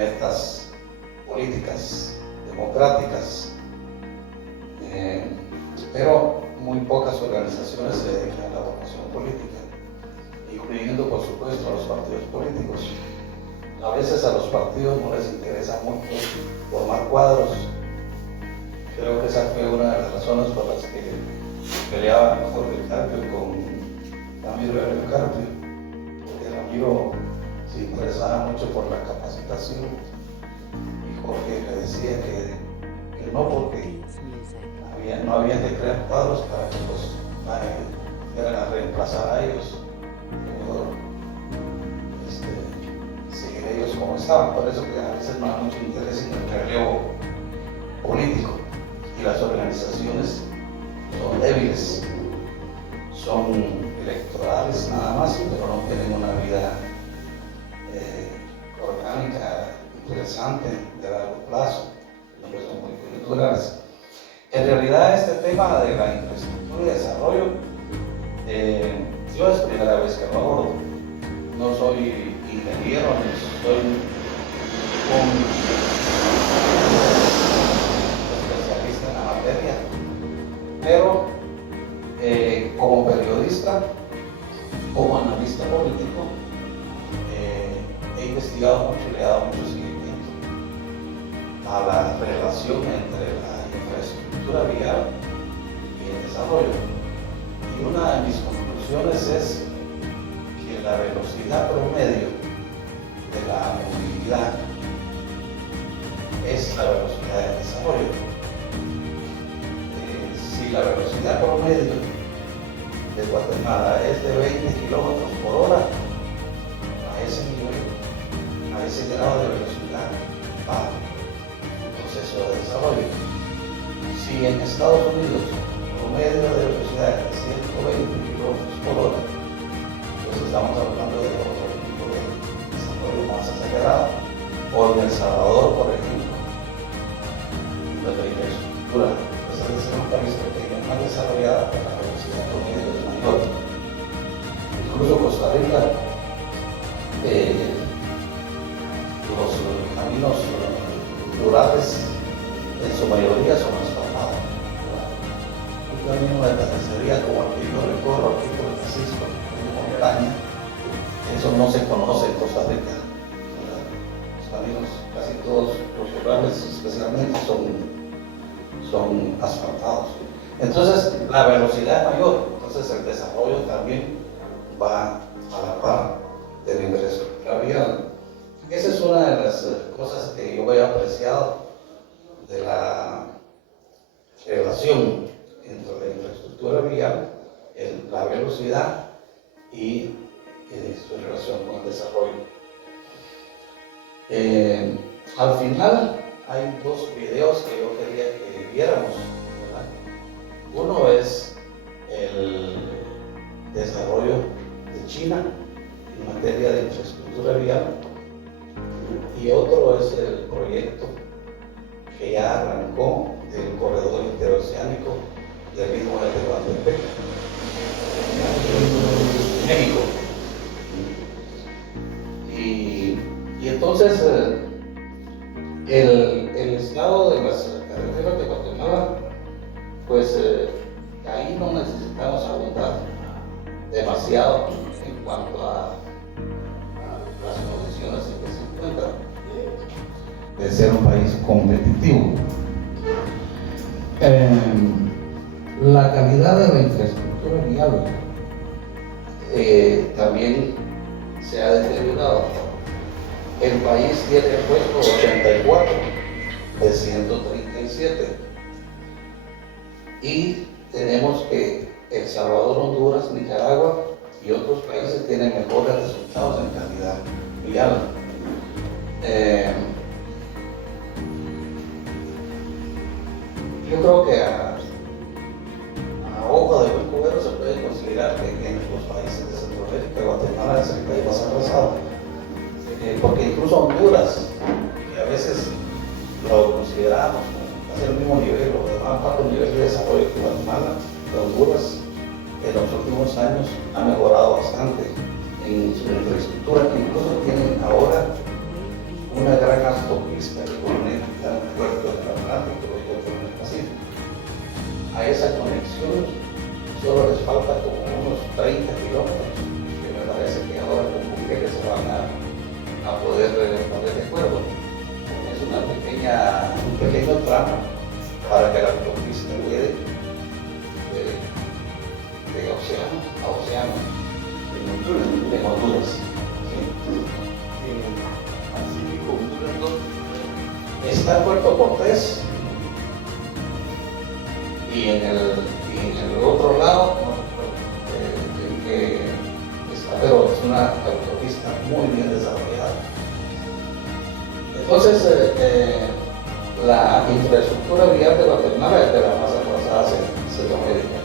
metas políticas, democráticas, pero muy pocas organizaciones se dedican a la vocación política, incluyendo por supuesto a los partidos políticos. A veces a los partidos no les interesa mucho formar cuadros. Creo que esa fue una de las razones por las que peleaba Jorge Carpio con Ramiro Carpio, porque Ramiro se interesaba mucho por la capacitación y Jorge le decía que no, porque no había que crear cuadros para que los fueran a reemplazar a ellos, mejor seguir ellos como estaban. Por eso que a veces no hay mucho interés en el relevo político, y las organizaciones son débiles, son electorales nada más, pero no tienen una vida orgánica, interesante, de largo plazo, no son muy coyunturales. En realidad este tema de la infraestructura y desarrollo, yo es primera vez que lo abordo. No soy ingeniero, ni soy un especialista en la materia, pero como periodista, como analista político, he investigado mucho y le he dado mucho seguimiento a la relación entre la infraestructura vial y el desarrollo. Y una de mis conclusiones es que la velocidad promedio de la movilidad es la velocidad del desarrollo. Si la velocidad promedio de Guatemala es de 20 kilómetros por hora, a ese nivel, a ese grado de velocidad va el proceso de desarrollo. Si en Estados Unidos el promedio de velocidad es 120 kilómetros por hora, pues estamos hablando de otro tipo de desarrollo más acelerado. O en El Salvador, por ejemplo, la infraestructura, pues es un país pequeño, más desarrollada, pero la velocidad promedio es mayor. Incluso Costa Rica, los caminos rurales en su mayoría son asfaltados. Un camino de terracería como el que yo recorro aquí por el Francisco, en Montaña, eso no se conoce en Costa Rica. Los caminos, casi todos los rurales especialmente, son asfaltados. Entonces la velocidad es mayor, entonces el desarrollo también va a la par de la infraestructura vial. Esa es una de las cosas que yo he apreciado de la relación entre la infraestructura vial, la velocidad y su relación con el desarrollo. Al final hay dos videos que yo quería que viéramos, ¿verdad? Uno es el desarrollo de China en materia de infraestructura vial y otro es el proyecto que ya arrancó del corredor interoceánico del Istmo de Tehuantepec, México. Y entonces el estado de las carreteras de Guatemala, pues ahí no necesitamos abundar demasiado en cuanto a las condiciones en que se encuentran de ser un país competitivo. La calidad de la infraestructura vial también se ha deteriorado. El país tiene el puesto 84 de 137 y tenemos que El Salvador, Honduras, Nicaragua y otros países tienen mejores resultados en calidad vial. Yo creo que a ojo de buen cubero se puede considerar que en los países de Centroamérica, Guatemala es el país más atrasado, porque incluso Honduras, que a veces lo consideramos casi el mismo nivel o de más bajo nivel de desarrollo que Guatemala, Honduras en los últimos años ha mejorado bastante en su infraestructura, que incluso tienen ahora una gran autopista que conecta un puerto del Atlántico y otro en el Pacífico. A esa conexión solo les falta como unos 30 kilómetros, que me parece que ahora con Bukele se van a poder poner de acuerdo. Es un pequeño tramo para que la autopista llegue de océano a océano, de Honduras. Pacífico, Honduras, ¿dónde? Está en Puerto Cortés y en el otro lado, que está, pero es una autopista muy bien desarrollada. Entonces, la infraestructura vial de Guatemala es de la más avanzada en Centroamérica.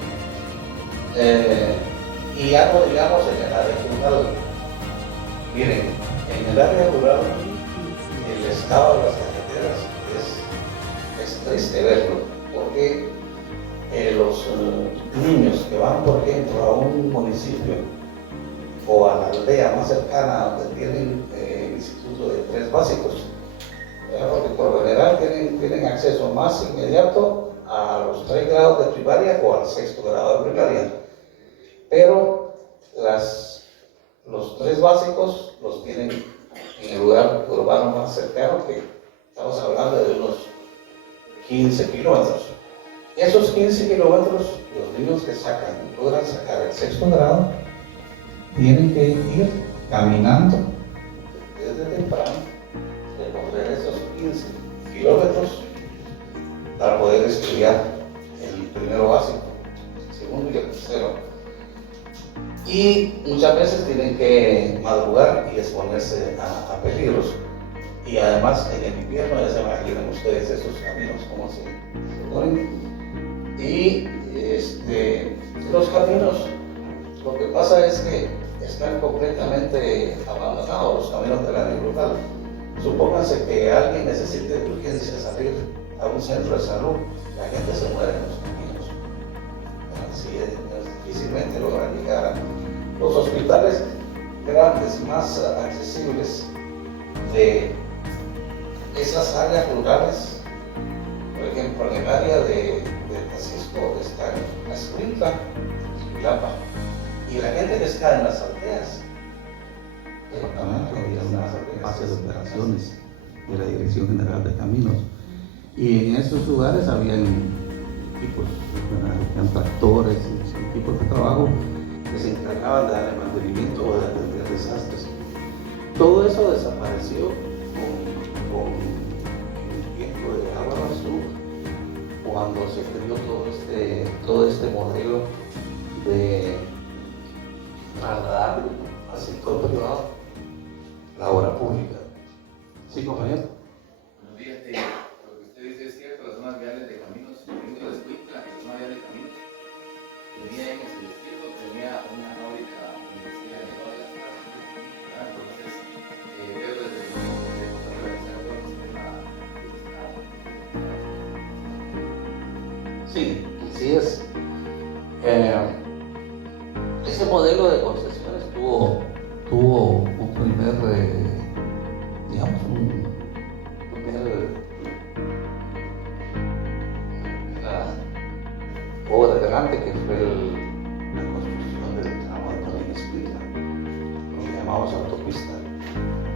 Y algo, digamos, en el área rural. Miren, en el área rural, el estado de las carreteras es triste verlo, porque los niños que van, por ejemplo, a un municipio o a la aldea más cercana donde tienen el instituto de 3 básicos, porque por lo general tienen acceso más inmediato a los 3 grados de primaria o al 6º grado de primaria. Pero los 3 básicos los tienen en el lugar urbano más cercano, que estamos hablando de unos 15 kilómetros. Esos 15 kilómetros, los niños que logran sacar el 6º grado, tienen que ir caminando desde temprano, recorrer esos 15 kilómetros para poder estudiar el primero básico, el segundo y el tercero. Y muchas veces tienen que madrugar y exponerse a peligros. Y además en el invierno, ya se imaginan ustedes esos caminos como se ponen. Y los caminos, lo que pasa es que están completamente abandonados, los caminos del área rural. Supónganse que alguien necesite de urgencia salir a un centro de salud, la gente se muere en los caminos. Así difícilmente logran llegar a los hospitales grandes, más accesibles de esas áreas rurales. Por ejemplo, en el área de Francisco está Escuintla y Lapa. Y la gente que está en las aldeas, base de operaciones de la Dirección General de Caminos. Y en esos lugares habían equipos, habían tractores, equipos de trabajo que se encargaban de darle mantenimiento o de atender desastres. Todo eso desapareció con el tiempo de Álvaro Azul, cuando se creó todo este modelo de trasladar al sector privado la obra pública. Sí, compañero. Buenos días, lo que usted dice es cierto, las zonas viales de caminos, vengo de Escuintla, la zona vial de caminos, tenía en ese distrito, tenía una fábrica donde se generó las casas, entonces veo desde el punto de organizar todo el sistema sí, así es. Ese modelo de concesiones tuvo un primer, digamos, obra delante, que fue la construcción del tramo de Marín Escuintla, lo que llamamos autopista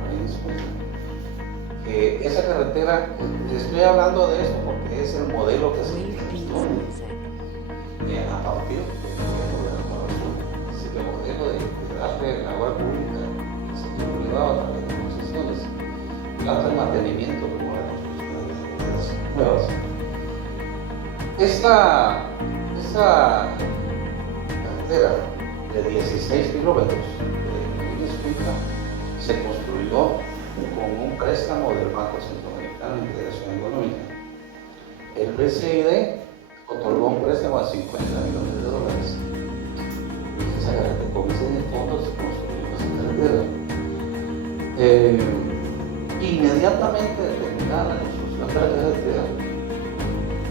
Marín Escuintla. Esa carretera, estoy hablando de esto porque es el modelo que se implementó a partir del modelo de darle la obra pública al sector privado a través de concesiones, tanto el mantenimiento como la construcción de carreteras nuevas. Esta carretera de 16 kilómetros de Escuintla se construyó con un préstamo del Banco Centroamericano de Integración Económica. El BCID otorgó un préstamo de $50 millones. Esa carretera, con ese fondo se construyó esa carretera. Inmediatamente de terminar la construcción de la carretera,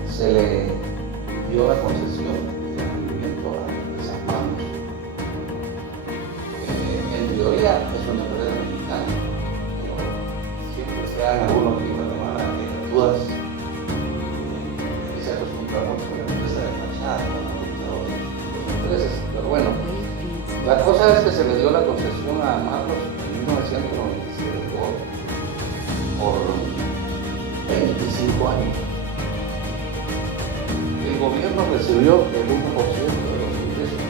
se le dio la concesión de mantenimiento a San Pablo. En teoría es una empresa mexicana, pero siempre se dan algunos que se le dio la concesión a Marcos en 1997 por 25 años. El gobierno recibió el 1% de los ingresos.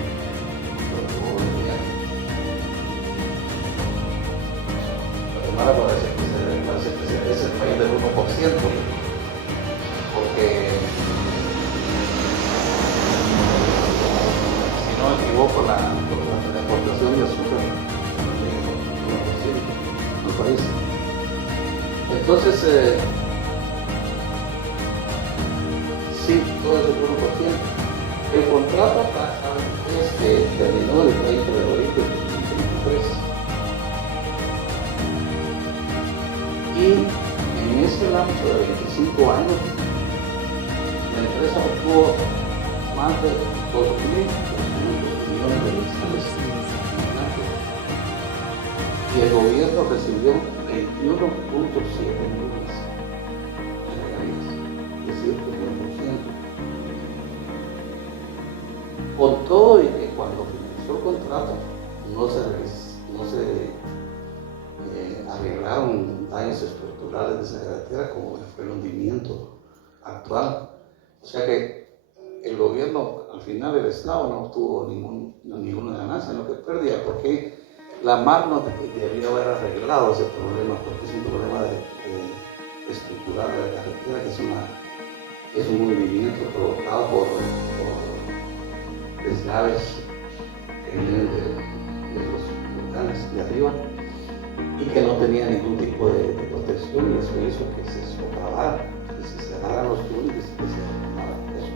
Ahora parece que es el país del 1%, porque si no me equivoco, la exportación de azúcar del país. Entonces, sí, todo ese 1%. El contrato terminó el 30 de abril de 2023. Y en ese lapso de 25 años, la empresa obtuvo más de 2.200 millones de lempiras. Y el gobierno recibió 21.7 millones de regalías, es decir, el 1%. Con todo y que cuando finalizó el contrato no se arreglaron daños estructurales de esa carretera como fue el hundimiento actual. O sea que el gobierno, al final el Estado no obtuvo ninguna ganancia, no que pérdida, porque la MAR no debería haber arreglado ese problema, porque es un problema estructural de la carretera, que es un movimiento provocado por deslaves que vienen de los volcanes de arriba, y que no tenía ningún tipo de protección, y eso hizo que se socavaran, que se cerraran los túneles y que se derramara eso.